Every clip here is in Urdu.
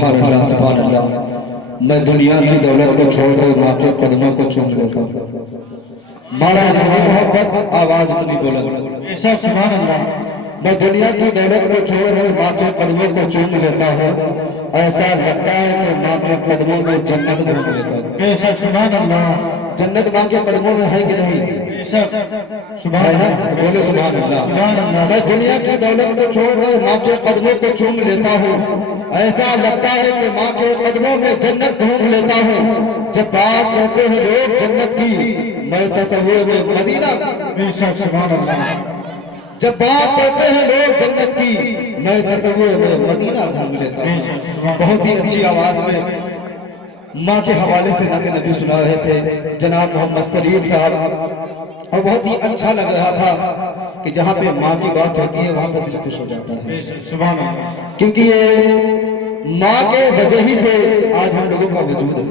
سبحان اللہ سبحان اللہ، میں دنیا کی دولت کو چھوڑ کر ماں کے قدموں کو چوم لیتا ہوں۔ ماں سے جتنی محبت، آواز اتنی بلند۔ سبحان اللہ، میں دنیا کی دولت کو چھوڑ کر ماں کے قدموں کو چوم لیتا ہوں، ایسا لگتا ہے کہ ماں کے قدموں میں جنت ڈھونڈ لیتا ہوں۔ سبحان اللہ، جنت ماں کے قدموں میں ہے کہ نہیں؟ ہے نا؟ تو بولے سبحان اللہ۔ میں دنیا کی دولت کو چھوڑ کر ماں کے قدموں کو چوم لیتا ہوں، ایسا لگتا ہے کہ ماں کے قدموں میں جنت ڈھونڈ لیتا ہوں۔ جب بات کرتے ہیں لوگ جنت کی، میں تصور میں مدینہ، سبحان اللہ، جب بات کرتے ہیں لوگ جنت کی، میں تصور میں مدینہ ڈھونڈ لیتا ہوں۔ بہت ہی اچھی آواز میں ماں کے حوالے سے نعت نبی سنا رہے تھے جناب محمد سلیم صاحب، اور بہت ہی اچھا لگ رہا تھا کہ جہاں پہ ماں کی بات ہوتی ہے وہاں پہ دل خوش ہو جاتا ہے، سبحان اللہ، کیونکہ یہ ماں کے وجہ ہی سے آج ہم لوگوں کا وجود ہے۔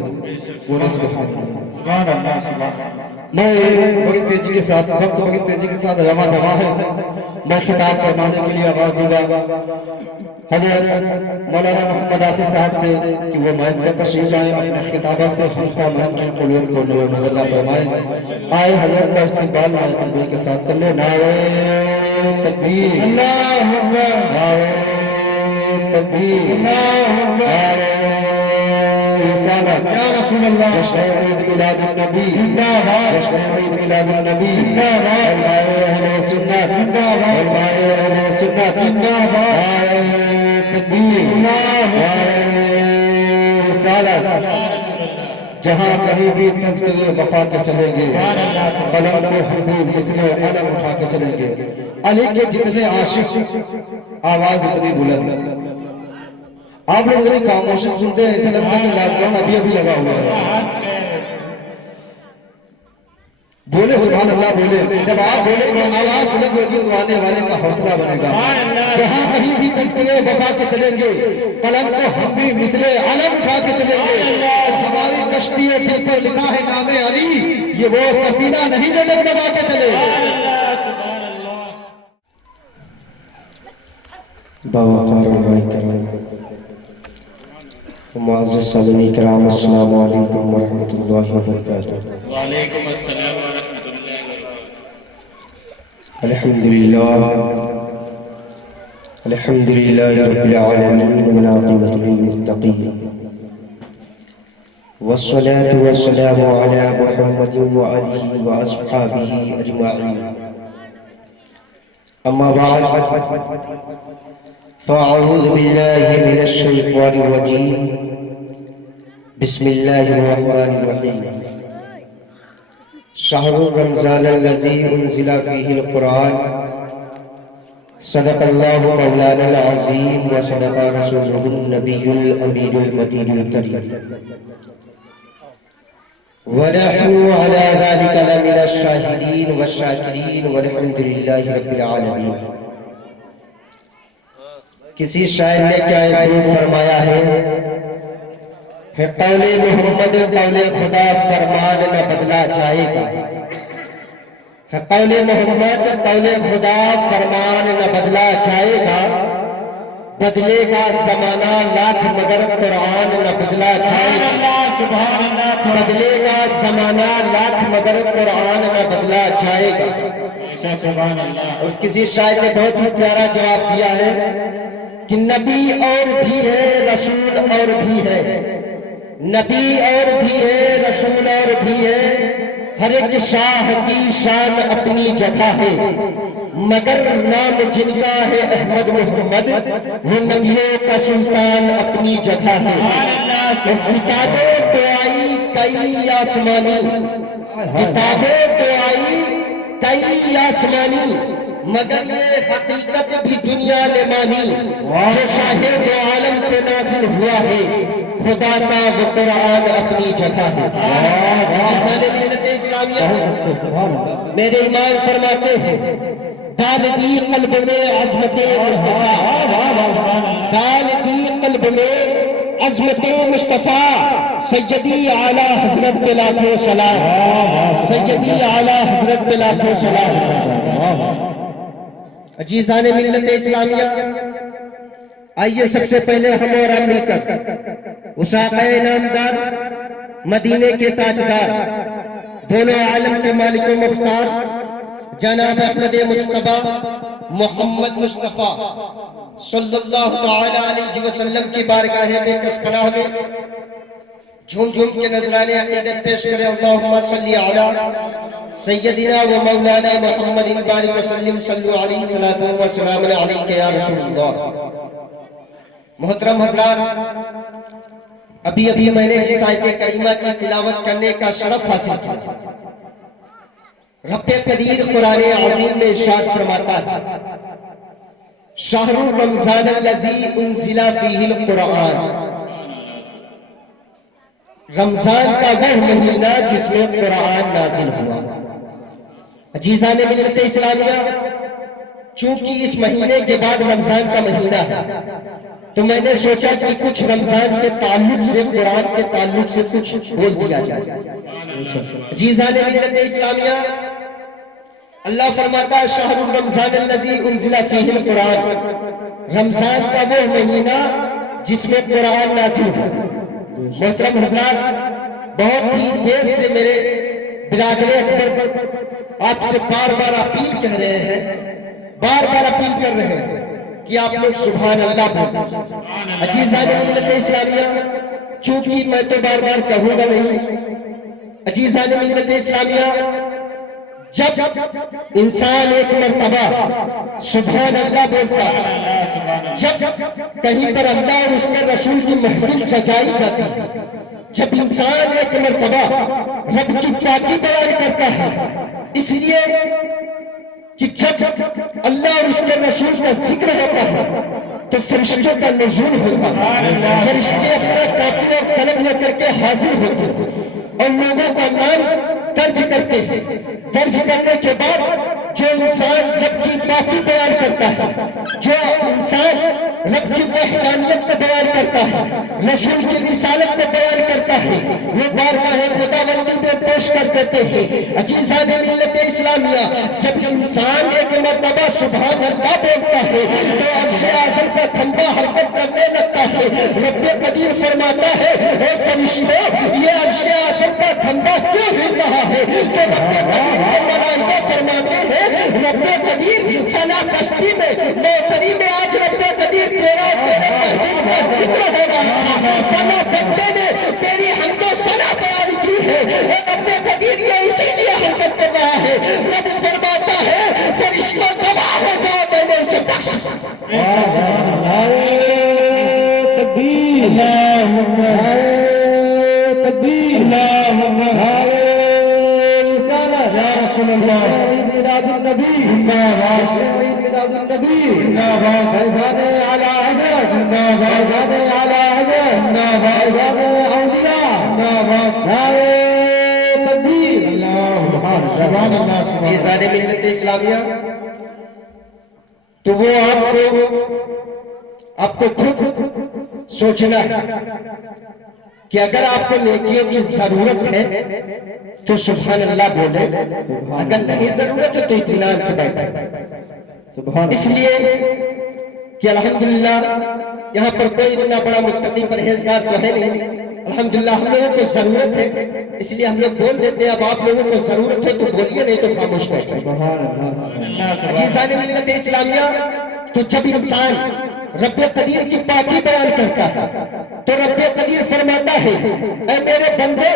بولے سبحان اللہ۔ سبحان اللہ، سبحان اللہ، میں بڑی تیزی کے ساتھ، وقت بڑی تیزی کے ساتھ رواں دواں ہے، میں خطاب فرمانے کے لیے آواز دوں گا حضرت مولانا محمد آصف صاحب سے کہ وہ مائک پر تشریف لائیں، اپنے خطابت سے ہم سامعین کے قلوب کو نور مسلح فرمائیں۔ آئے حضرت کا استقبال نعرہ تکبیر کے ساتھ کر لیں۔ نعرہ تکبیر، اللہ اکبر، نعرہ تکبیر، اللہ اکبر، نعرہ رسالت، یا رسول اللہ، جشن عید میلاد النبی، زندہ باد، جشن عید میلاد النبی، زندہ باد، علماء اہل سنت، زندہ باد، علماء اہل سنت، زندہ باد، نعرہ تکبیر، اللہ نعرہ رسالت۔ جہاں کہیں بھی تذکرے وفا کے چلیں گے، قلم کو ہم بھی مثل علم اٹھا کے چلیں گے۔ علی کے جتنے عاشق، آواز اتنی بلند۔ آپ لوگ اتنی خاموشی سنتے ہیں، ایسا لگتا ہے کہ لاک ڈاؤن ابھی ابھی لگا ہوا ہے۔ بولے سبحان اللہ، بولے۔ جب آپ بولیں گے آواز بلند ہوگی تو آنے والے کا حوصلہ بنے گا۔ جہاں کہیں بھی تذکرے وفا کے چلیں گے، قلم کو ہم بھی مثل علم اٹھا کے چلیں گے۔ ہماری کشتی دل پر لکھا ہے نام علی، یہ وہ سفینہ نہیں جو ڈگمگا کے چلے۔ باوقار علماء کرام، معزز سامعین کرام، السلام علیکم ورحمۃ اللہ وبرکاتہ۔ وعلیکم السلام ورحمۃ اللہ وبرکاتہ۔ الحمدللہ رب العالمین والعاقبۃ للمتقین، والصلاة والسلام علی محمد وآلہ واصحابہ اجمعین، اما بعد فاعوذ باللہ من الشیطان الرجیم، بسم اللہ الرحمن الرحیم۔ شہر رمضان الذی انزل فیہ القرآن، صدق اللہ مولانا العظیم وصدق رسولہ النبی الامین المتین الکریم، ونحن على ذلك لمن الشاہدین والشاکرین والحمد للہ رب العالمین۔ کسی شاعر نے کیا خوب فرمایا ہے قول محمد قول خدا فرمان نہ بدلا جائے گا، قول محمد قول خدا فرمان نہ بدلا جائے گا، بدلے گا زمانہ لاکھ مگر قرآن نہ بدلا جائے گا، بدلے گا زمانہ لاکھ مگر قرآن نہ بدلا جائے گا۔ اور کسی شاعر نے بہت ہی پیارا جواب دیا ہے کہ نبی اور بھی ہے رسول اور بھی ہے، نبی اور بھی ہے رسول اور بھی ہے، ہر ایک شاہ کی شان اپنی جگہ ہے، مگر نام جن کا ہے احمد محمد، وہ نبیوں کا سلطان اپنی جگہ ہے۔ کتابیں تو آئی کئی آسمانی، کتابیں تو آئی کئی آسمانی، مگر یہ حقیقت بھی دنیا نے مانی، جو شاہد دو عالم پہ نازل ہوا ہے، خدا کا وہ قرآن اپنی جگہ ہے۔ انسان ملت اسلامیہ میرے امام فرماتے ہیں، ڈال دی قلب میں عظمت مصطفیٰ، ڈال دی قلب میں عظمت مصطفیٰ، سیدی اعلیٰ حضرت پہ لاکھوں سلام، سیدی اعلیٰ حضرت پہ لاکھوں سلام۔ عزیزان ملت اسلامیہ، آئیے سب سے پہلے ہم اور آپ مل کر اس آقا نامدار مدینے کے تاجدار دونوں عالم کے مالک و مختار جناب احمد مجتبیٰ محمد مصطفیٰ صلی اللہ تعالی علیہ وسلم کی بارگاہ بے کس پناہ میں جھوم جھوم کے نذرانے عقیدت پیش کریں۔ اللہم صلی علی سیدنا و مولانا محمد بارک وسلم صلو علیہ الصلوۃ والسلام علیک یا رسول اللہ۔ محترم حضرات، ابھی میں نے جس آیت کریمہ کی تلاوت کرنے کا شرف حاصل کیا، رب قدیر قرآن عظیم میں ارشاد فرماتا ہے شہر رمضان الذی انزل فیہ القرآن، رمضان کا وہ مہینہ جس میں قرآن نازل ہوا۔ عزیزان ملت اسلامیہ، چونکہ اس مہینے کے بعد رمضان کا مہینہ ہے تو میں نے سوچا کہ کچھ رمضان کے تعلق سے، قرآن کے تعلق سے کچھ بول دیا جائے۔ عزیزان ملت اسلامیہ، اللہ فرماتا ہے شہر رمضان الذی انزل فیہ القرآن، رمضان کا وہ مہینہ جس میں قرآن نازل ہوا۔ محترم حضرات، بہت ہی دیر سے میرے برادر اکبر آپ سے بار بار اپیل کر رہے ہیں، بار بار اپیل کر رہے ہیں کہ آپ لوگ سبحان اللہ بولیں۔ عزیزان ملت اسلامیہ، چونکہ میں تو بار بار کہوں گا نہیں، عزیزان ملت اسلامیہ، جب انسان ایک مرتبہ سبحان اللہ بولتا ہے، جب کہیں پر اللہ اور اس کے رسول کی محفل سجائی جاتی ہے، جب انسان ایک مرتبہ رب کی پاکی بیان کرتا ہے، اس لیے کہ جب اللہ اور اس کے رسول کا ذکر ہوتا ہے تو فرشتوں کا نزول ہوتا ہے، فرشتے اپنا کاپی اور قلم لے کر کے حاضر ہوتے ہیں اور لوگوں کا نام درج کرتے ہیں۔ درج کرنے کے بعد جو انسان رب کی پاکی بیان کرتا ہے، جو انسان رب کی وحدانیت کو بیان کرتا ہے، رسول کی رسالت کو بیان کرتا ہے، وہ بارگاہ خداوندی میں پیش کر دیتے ہیں۔ عزیزان ملت اسلامیہ، جب انسان ایک مرتبہ سبحان اللہ بولتا ہے تو عرش اعظم کا کھمبا حرکت کرنے لگتا ہے۔ رب قدیر فرماتا ہے اے فرشتوں، یہ عرش اعظم کا کھمبا کیوں ہل رہا ہے؟ تو رب قدیر کے ملائکہ فرماتے ہیں رب قدیر فلاں کشتی میں موتری میں آج رب قدیر تیرا محبوب کا ذکر ہو رہا تھا، فلاں بندے نے تیری حمد و ثنا بیان کی ہے، رب قدیر یہ اسی لیے حرکت کر رہا ہے۔ رب فرماتا ہے فرشتوں گواہ ہو جاؤ، میں نے اسے بخش عزیزان ملت اسلامیہ، تو وہ آپ کو خود سوچنا ہے کہ اگر آپ کو نیکیوں کی ضرورت ہے تو سبحان اللہ بولیں، اگر نہیں ضرورت ہے تو اطمینان سے بیٹھیں۔ اس لیے کہ الحمدللہ یہاں پر کوئی اتنا بڑا متقی پرہیزگار تو ہے نہیں، الحمدللہ ہم لوگوں کو ضرورت ہے اس لیے ہم لوگ بول دیتے ہیں۔ اب آپ لوگوں کو ضرورت ہے تو بولیے، نہیں تو خاموش بیٹھیں۔ عزیزان ملت اسلامیہ، تو جب انسان رب قدیر کی پاکی بیان کرتا ہے تو رب قدیر فرماتا ہے اے میرے بندے،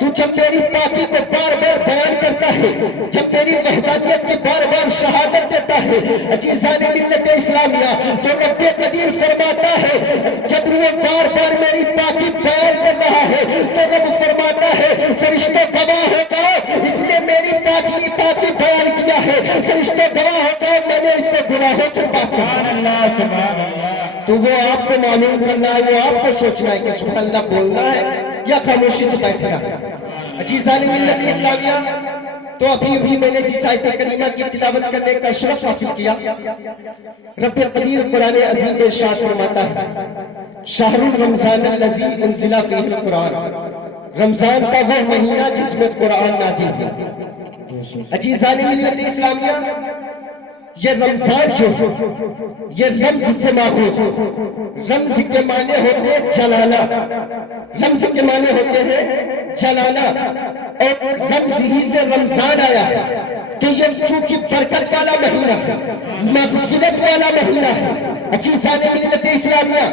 تو جب میری پاکی کو بار بار بیان کرتا ہے، جب میری وحدانیت کی بار بار شہادت دیتا ہے، عزیزان ملت اسلامیہ، تو رب قدیر فرماتا ہے جب وہ بار بار میری پاکی بیان کر رہا ہے تو رب فرماتا ہے فرشتوں گواہ ہو جاؤ، اس نے میری پاکی بیان کیا ہے، فرشتوں گواہ ہو جاؤ، میں نے اس کو گناہوں سے پاک کیا۔ تو وہ آپ کو معلوم کرنا ہے، وہ آپ کو سوچنا ہے کہ سبحان اللہ بولنا ہے یا خاموشی سے بیٹھنا ہے۔ عزیزان ملت اسلامیہ، تو ابھی میں نے جس آیت کریمہ کی تلاوت کرنے کا شرف حاصل کیا، رب قدیر قرآن عظیم میں ارشاد فرماتا ہے شہر رمضان الذی انزل فیہ القرآن، رمضان کا وہ مہینہ جس میں قرآن نازل ہوا۔ عزیزان ملت اسلامیہ، یہ رمضان جو یہ رمز سے ماخوذ، رمز کے معنی ہوتے ہیں جلانا، رمز کے معنی ہوتے ہیں جلانا، اور رمز ہی سے رمضان آیا ہے۔ تو یہ چونکہ برکت والا مہینہ ہے، مغفرت والا مہینہ ہے، عزیزان ملت اسلامیہ،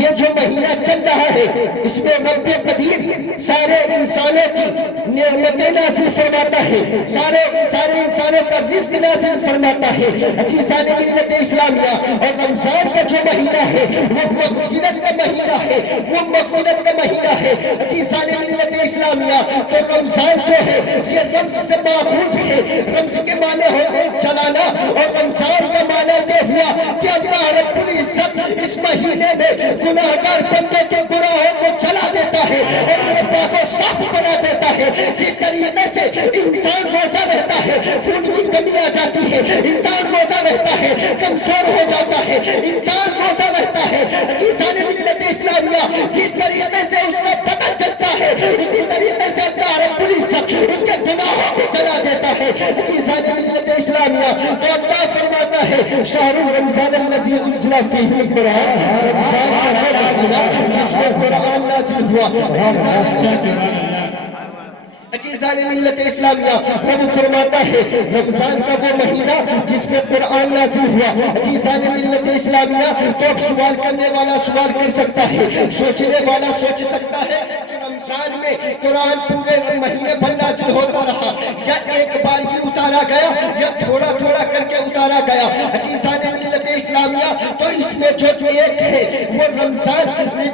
یہ جو مہینہ چل رہا ہے اس میں رب قدیر سارے انسانوں کی نعمتیں نازل فرماتا ہے، سارے انسانوں کا رزق نازل فرماتا ہے، عزیزان ملت اسلامیہ۔ اور رمضان کا جو مہینہ ہے وہ مغفرت کا مہینہ ہے، وہ مغفرت کا مہینہ ہے، عزیزان ملت اسلامیہ۔ تو رمضان جو ہے یہ رمز سے ماخوذ ہے، رمز کے معنی ہوتے ہیں جلانا، اور رمضان کا معنی یہ ہوا کہ اللہ رب العزت اس مہینے میں گناہگار بندوں کے گناہوں کو جلا دیتا ہے اور انہیں پاک و صاف بنا دیتا ہے۔ جس طریقے سے انسان روزہ رہتا ہے خون کی کمی آ جاتی ہے، انسان روزہ رہتا ہے کمزور ہو جاتا ہے، انسان روزہ رہتا ہے عزیزان ملت اسلامیہ، جس طریقے سے اس کا پتہ چلتا ہے اسی طریقے سے اللہ رب العزت اس کے گناہوں کو جلا دیتا ہے، عزیزان ملت اسلامیہ۔ تو اللہ فرماتا ہے شہر رمضان الذی انزل فیہ القرآن، رمضان کا وہ مہینہ جس میں قرآن نازل ہوا، عزیزان ملت اسلامیہ۔ رب فرماتا ہے رمضان کا وہ مہینہ جس میں قرآن نازل ہوا، عزیزان ملت اسلامیہ۔ تو اب سوال کرنے والا سوال کر سکتا ہے، سوچنے والا سوچ سکتا ہے کہ رمضان میں قرآن پورے مہینے بھر نازل ہوتا رہا یا ایک بار کی اتارا گیا یا تھوڑا تھوڑا کر کے اتارا گیا، عزیزان ملت اسلامیہ۔ تو اس میں جو ایک ہے وہ رمضان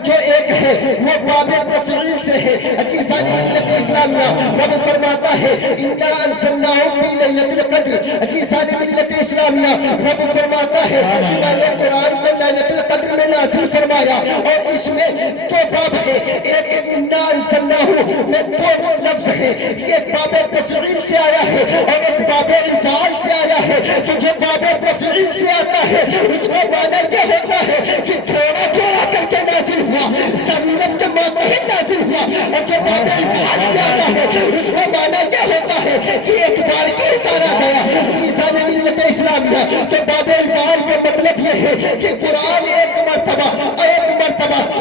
جو ایک ہے وہ باب تفعیل سے ہے، عزیزان ملت اسلامیہ۔ رب فرماتا ہے اِنَّا أَنزَلْنَاهُ فِي لَيْلَةِ الْقَدْرِ، عزیزان ملت اسلامیہ۔ رب فرماتا ہے کہ میں نے قرآن کو لیلۃ القدر میں نازل فرمایا، اور اس میں دو باب ہے، ایک اِنَّا أَنزَلْنَاهُ میں دو لفظ ہے، یہ باب تفعیل سے آیا ہے اور ایک باب انفعال سے آیا ہے۔ تو جو باب تفعیل سے آتا ہے اس کا معنی یہ ہوتا ہے کہ تھوڑا تھوڑا کر کے نازل ہوا، ضرورت کے ماتحت نازل ہوا، اور جو باب انفعال سے آتا ہے اس کا معنی یہ ہوتا ہے کہ ایک بار کی اتارا گیا، عزیزان ملت اسلامیہ۔ تو باب انفعال کا مطلب یہ ہے کہ قرآن ایک مرتبہ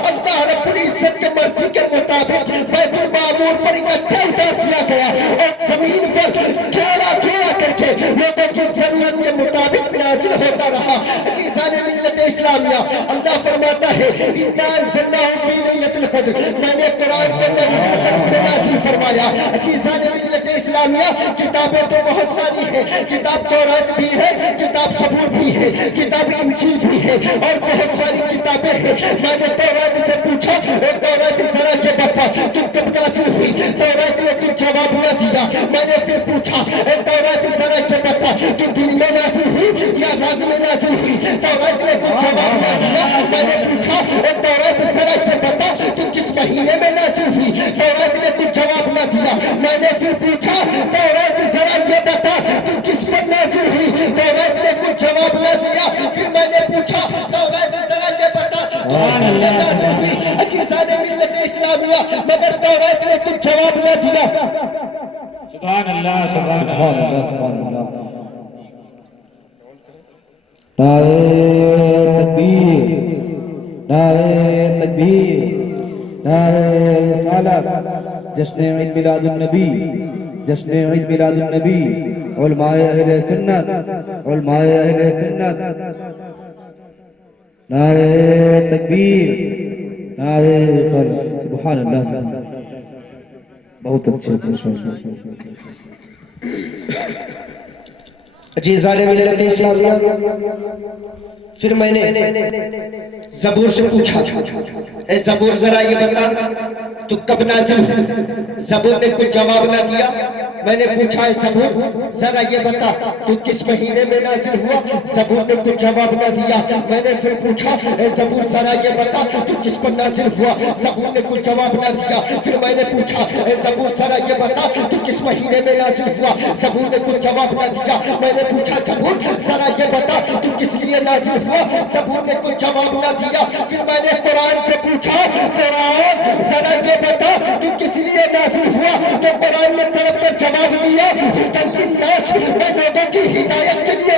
اللہ رب العزت کے مرضی کے مطابق بیت المعمور پر اکٹھا اتار دیا گیا، اور زمین پر تھوڑا تھوڑا کر کے لوگوں کی ضرورت کے مطابق نازل ہوتا رہا، عزیزان ملت اسلامیہ۔ اللہ فرماتا ہے اِنَّا أَنزَلْنَاهُ فِي لَيْلَةِ الْقَدْرِ، میں نے قرآن کو لیلۃ القدر میں نازل فرمایا، عزیزان ملت اسلامیہ۔ کتابیں تو بہت ساری ہیں، کتاب توراۃ بھی ہے، کتاب زبور بھی ہے، کتاب انجیل بھی ہے، اور بہت ساری کتابیں ہیں۔ میں نے توراۃ سے پوچھا اے توراۃ ذرا یہ بتا تو کب نازل ہوئی؟ توراۃ نے تو جواب نہ دیا۔ میں نے پھر پوچھا اے توراۃ ذرا یہ بتا تو دن میں نازل ہوئی یا رات میں نازل ہوئی؟ توراۃ نے تو جواب نہ دیا۔ میں نے پوچھا اے توراۃ ذرا یہ بتا تو کس مہینے میں نازل ہوئی؟ توراۃ نے تو جواب نہ دیا۔ میں نے پھر پوچھا توراۃ ذرا یہ بتا تو کس پر نازل ہوئی؟ توراۃ نے تو جواب نہ دیا۔ پھر میں نے پوچھا توراۃ ذرا یہ بتا تو کس پر نازل ہوئی؟ عزیزان ملت اسلامیہ، مگر توراۃ نے تو جواب نہ دیا۔ سبحان اللہ سبحان اللہ۔ نعرہ تکبیر، نعرہ تکبیر، نعرہ رسالت، جشن عید میلاد النبی، جشن عید میلاد النبی، علماء اہل سنت، علماء اہل سنت، نعرہ تکبیر، نعرہ رسالت، سبحان اللہ سبحان اللہ۔ بہت اچھے عزیزان ملت اسلامیہ، پھر میں نے زبور سے پوچھا اے زبور ذرا یہ بتا تو کب نازل ہوئی؟ زبور نے کچھ جواب نہ دیا۔ میں نے پوچھا اے زبور ذرا یہ بتا تو کس مہینے میں نازل ہوا؟ زبور نے کچھ جواب نہ دیا۔ میں نے پھر پوچھا اے زبور ذرا یہ بتا تو کس پر نازل ہوا؟ زبور نے کچھ جواب نہ دیا۔ پھر میں نے پوچھا اے زبور ذرا یہ بتا تو کس مہینے میں نازل ہوا؟ زبور نے کچھ جواب نہ دیا۔ میں نے پوچھا زبور ذرا یہ بتا تو کس لیے نازل ہوا؟ زبور نے کچھ جواب نہ دیا۔ پھر میں نے قرآن سے پوچھا قرآن ذرا یہ بتا تو کس لیے نازل ہوا؟ تو قرآن نے طرف پر جواب دیا ہدی للناس، میں لوگوں کی ہدایت کے لیے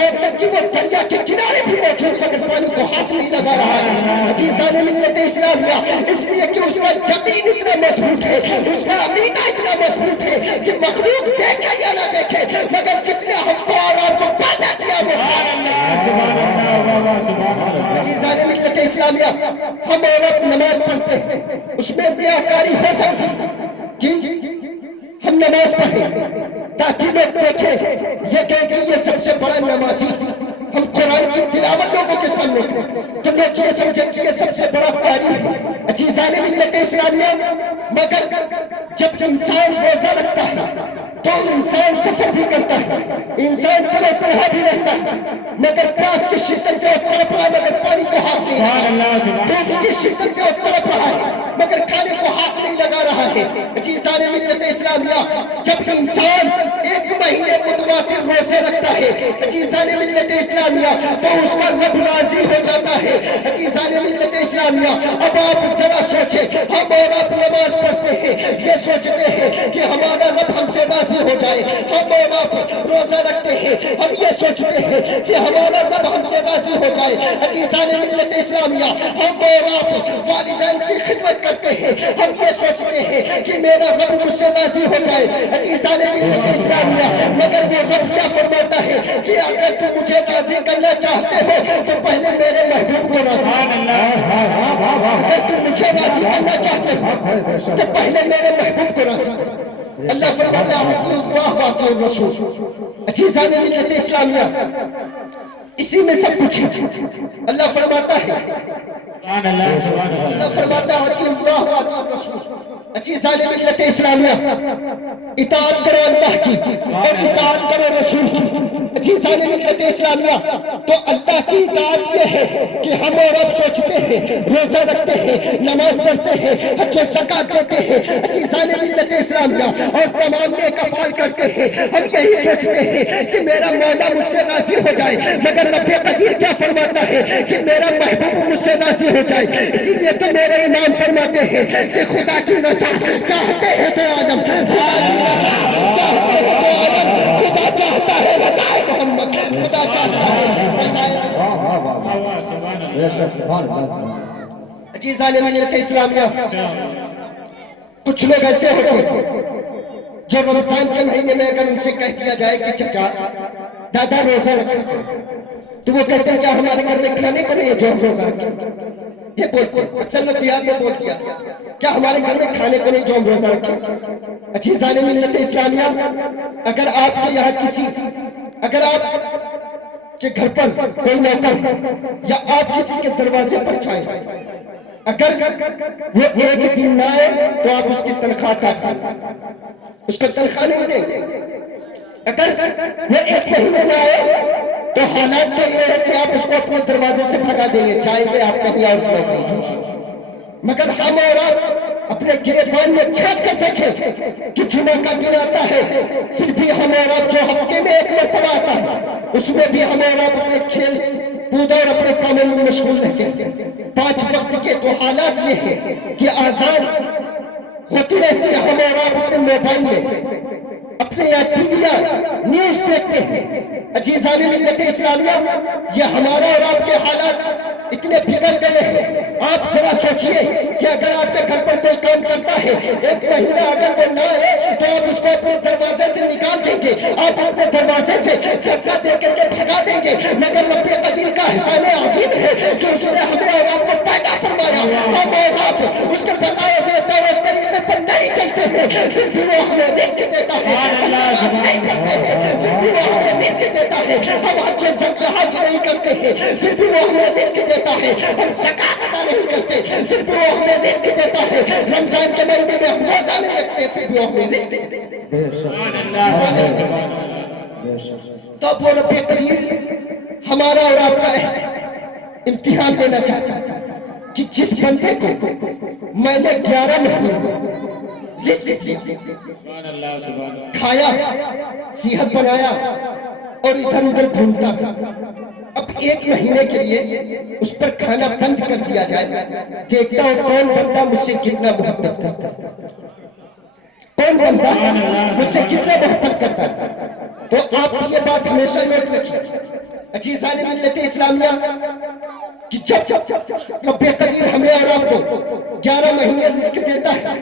یہاں تک کہ وہ دریا کے کنارے بھی موجود مگر پانی کو ہاتھ نہیں لگا رہا ہے۔ عزیزان ملت اسلامیہ، اس لیے کہ اس کا یقین اتنا مضبوط ہے، اس کا عقیدہ اتنا مضبوط ہے کہ مخلوق دیکھے یا نہ دیکھے مگر جس نے ہم کو اور آپ کو پیدا کیا وہ خالق ہے۔ عزیزان ملت اسلامیہ، ہم عورت نماز پڑھتے ہیں، اس میں ریاکاری ہو سکتی کہ ہم نماز پڑھیں تاکہ لوگ دیکھیں یہ کہیں کہ یہ سب سے بڑا نمازی، ہم قرآن کی تلاوت لوگوں کے سامنے کریں تو لوگ یہ سمجھیں کہ یہ سب سے بڑا قاری ہے۔ عزیزان ملت اسلامیہ، مگر جب انسان روزہ رکھتا ہے تو انسان سفر بھی کرتا ہے، انسان تلے تلہا بھی رہتا ہے، مگر پیاس کی شدت سے وہ تڑپ رہا ہے مگر پانی کو ہاتھ نہیں لگا، بھوک کی شدت سے وہ تڑپ رہا ہے مگر کھانے کو ہاتھ نہیں لگا رہا ہے۔ عزیزان ملت اسلامیہ، جب انسان ایک مہینے متواتر روزے رکھتا ہے عزیزان ملت اسلامیہ تو اس کا رب راضی ہو جاتا ہے۔ عزیزان ملت اسلامیہ، اب آپ ذرا سوچیں، ہم اور آپ نماز پڑھتے ہیں یہ سوچتے ہیں کہ ہمارا رب ہم سے راضی ہو جائے، ہم اور آپ روزہ رکھتے ہیں ہم یہ سوچتے ہیں کہ ہمارا رب ہم سے راضی ہو جائے۔ عزیزان ملت اسلامیہ، ہم اور آپ والدین کی خدمت کرتے ہیں، ہم یہ سوچتے ہیں کہ میرا رب مجھ سے راضی ہو جائے۔ عزیزان ملت اسلامیہ، مگر وہ رب کیا فرماتا ہے کہ اگر تم مجھے راضی کرنا چاہتے ہو تو پہلے میرے محبوب کو راضی کرو، اگر تم مجھے راضی کرنا چاہتے ہو تو پہلے میرے محبوب کو راضی کرو۔ اللہ فرماتا ہے اطیعوا اللہ واطیعوا الرسول۔ عزیزان ملت اسلامیہ، اسی میں سب کچھ ہے۔ اللہ فرماتا ہے اللہ فرماتا ہے اطیعوا اللہ واطیعوا الرسول۔ عزیزان ملت اسلامیہ، اطاعت کرو اللہ کی اور اطاعت کرو رسول کی۔ عزیزان ملت اسلامیہ، تو اللہ کی اطاعت یہ ہے کہ ہم اور اب سوچتے ہیں، روزہ رکھتے ہیں، نماز پڑھتے ہیں، حج و زکوٰۃ دیتے ہیں عزیزان ملت اسلامیہ، اور تمام نیک افعال کرتے ہیں، ہم یہی سوچتے ہیں کہ میرا مولا مجھ سے راضی ہو جائے، مگر رب قدیر کیا فرماتا ہے کہ میرا محبوب مجھ سے راضی ہو جائے۔ اسی لیے تو میرے امام فرماتے ہیں کہ خدا کی رضا چاہتے ہیں تو آدم، خدا کی رضا چاہتے ہیں تو آدم، خدا چاہتا ہے رضائے محمد، خدا چاہتا ہے رضائے محمد۔ عزیزان ملت اسلامیہ، کچھ لوگ ایسے ہوتے ہیں جو رمضان کے مہینے میں اگر ان سے کہہ دیا جائے کہ چچا دادا روزہ رکھا کرو تو وہ کہتے ہیں کیا ہمارے گھر میں کھانے کو نہیں ہے جو ہم روزہ رکھیں؟ یہ بولتے ہیں، اکثر لوگ بہار میں بول دیا کیا ہمارے گھر میں کھانے کو نہیں جو ہم روزہ رکھیں؟ عزیزان ملت اسلامیہ، اگر آپ کے یہاں اگر آپ کے گھر پر کوئی نوکر یا آپ کسی کے دروازے پر جائیں، اگر وہ ایک دن نہ آئے تو آپ اس کی تنخواہ کاٹ دیں، اس کو تنخواہ نہیں دیں گے۔ اگر وہ ایک مہینے نہ آئے تو حالات تو یہ ہے کہ آپ اس کو اپنے دروازے سے بھگا دیں گے، چاہے گے آپ کہیں اور نوکری ڈھونڈیں۔ مگر ہم اور آپ اپنے گریبان میں جھانک کر دیکھیں کہ جمعہ کا دن آتا ہے پھر بھی ہم اور آپ جو ہفتے میں ایک مرتبہ آتا ہے اس میں بھی ہم اور آپ اپنے کھیل کود اور اپنے کاموں میں مشغول رہتے ہیں۔ 5 وقت کے تو حالات یہ ہیں کہ آزان ہوتی رہتی ہے، ہم اور آپ اپنے موبائل میں اپنے ٹی وی نیوز دیکھتے ہیں۔ عزیزان ملت اسلامیہ، یہ ہمارا اور آپ کے حالات اتنے بگڑ گئے ہیں، آپ ذرا سوچئے کہ اگر آپ کے گھر پر کوئی کام کرتا ہے ایک مہینہ اگر وہ نہ ہے تو آپ اس کو اپنے دروازے سے نکال دیں گے، آپ اپنے دروازے سے دھکا دے کر کے بھگا دیں گے، مگر رب قدیر کا احسان عظیم ہے کہ اس نے ہمیں اور آپ کو پیدا فرمایا، ہم اور آپ اس کے بتائے ہوئے طور طریقے پر نہیں چلتے ہیں پھر بھی وہ ہمیں رزق دیتا ہے، ہم نماز نہیں پڑھتے ہیں پھر بھی وہ ہمیں رزق دیتا ہے، ہم حج نہیں کرتے ہیں پھر بھی وہ ہمیں رزق دیتا ہے، ہم زکوٰۃ ادا نہیں کرتے پھر بھی وہ ہمیں رزق دیتا ہے، رمضان کے مہینے میں ہم روزہ نہیں رکھتے پھر بھی وہ ہمیں رزق دیتا ہے۔ تو اب وہ رب قدیر ہمارا اور آپ کا امتحان لینا چاہتا ہے کہ جس بندے کو میں نے 11 مہینے رزق دیا، کھایا، صحت بنایا اور ادھر ادھر گھومتا، اب 1 مہینے کے لیے اس پر کھانا بند کر دیا جائے، دیکھتا ہوں کون بندہ مجھ سے کتنا محبت کرتا ہے، کون بندہ مجھ سے کتنا محبت کرتا ہے۔ تو آپ یہ بات ہمیشہ نوٹ رکھیے عزیزان ملت اسلامیہ کہ جب رب قدیر ہمیں اور آپ کو 11 مہینے رزق دیتا ہے،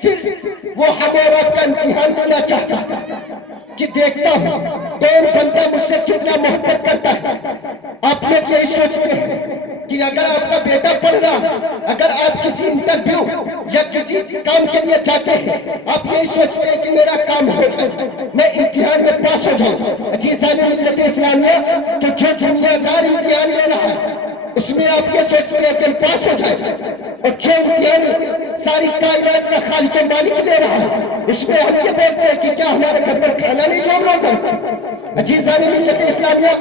پھر وہ ہم اور آپ کا امتحان لینا چاہتا ہے کہ دیکھتا ہوں کون بندہ مجھ سے کتنا محبت کرتا ہے۔ آپ لوگ یہی سوچتے ہیں کہ اگر آپ کا بیٹا پڑھ رہا، اگر آپ کسی انٹرویو یا کسی کام کے لیے جاتے ہیں، آپ یہی سوچتے ہیں کہ میرا کام ہو جائے، میں امتحان میں پاس ہو جاؤں۔ عزیزان ملت اسلامیہ، تو جو دنیا دار امتحان لے رہا ہے اس میں آپ یہ سوچتے ہیں کہ ہم پاس ہو جائیں، اور جو امتحان ساری کائنات کا خالق و مالک لے رہا ہے اس میں ہم یہ بولتے ہیں کہ کیا ہمارے گھر پر کھانا نہیں جو روزہ۔ عزیزان ملت اسلامیہ،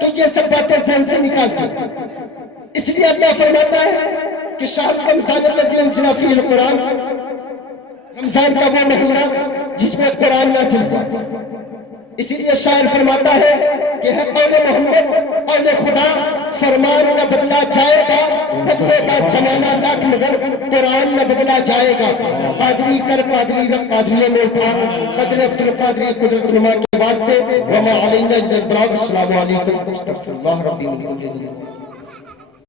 تو یہ سب باتیں ذہن سے نکال دیں۔ اس لیے اللہ فرماتا ہے کہ شہر رمضان الذی انزل فیہ القرآن، رمضان کا وہ مہینہ جس میں قرآن نازل ہوا۔ اسی لیے شاعر فرماتا ہے کہ ہے قول محمد قول خدا، فرمان نہ بدلا جائے گا، بدلے گا زمانہ لاکھ مگر قرآن نہ بدلا جائے گا۔ قادری کر قادری رکھ قادریوں میں اٹھا، قدر عبدالقادری قدرت نما کے واسطے، وما علینا الا البلاغ۔ السلام علیکم، استغفر اللہ ربی من کل ذنب۔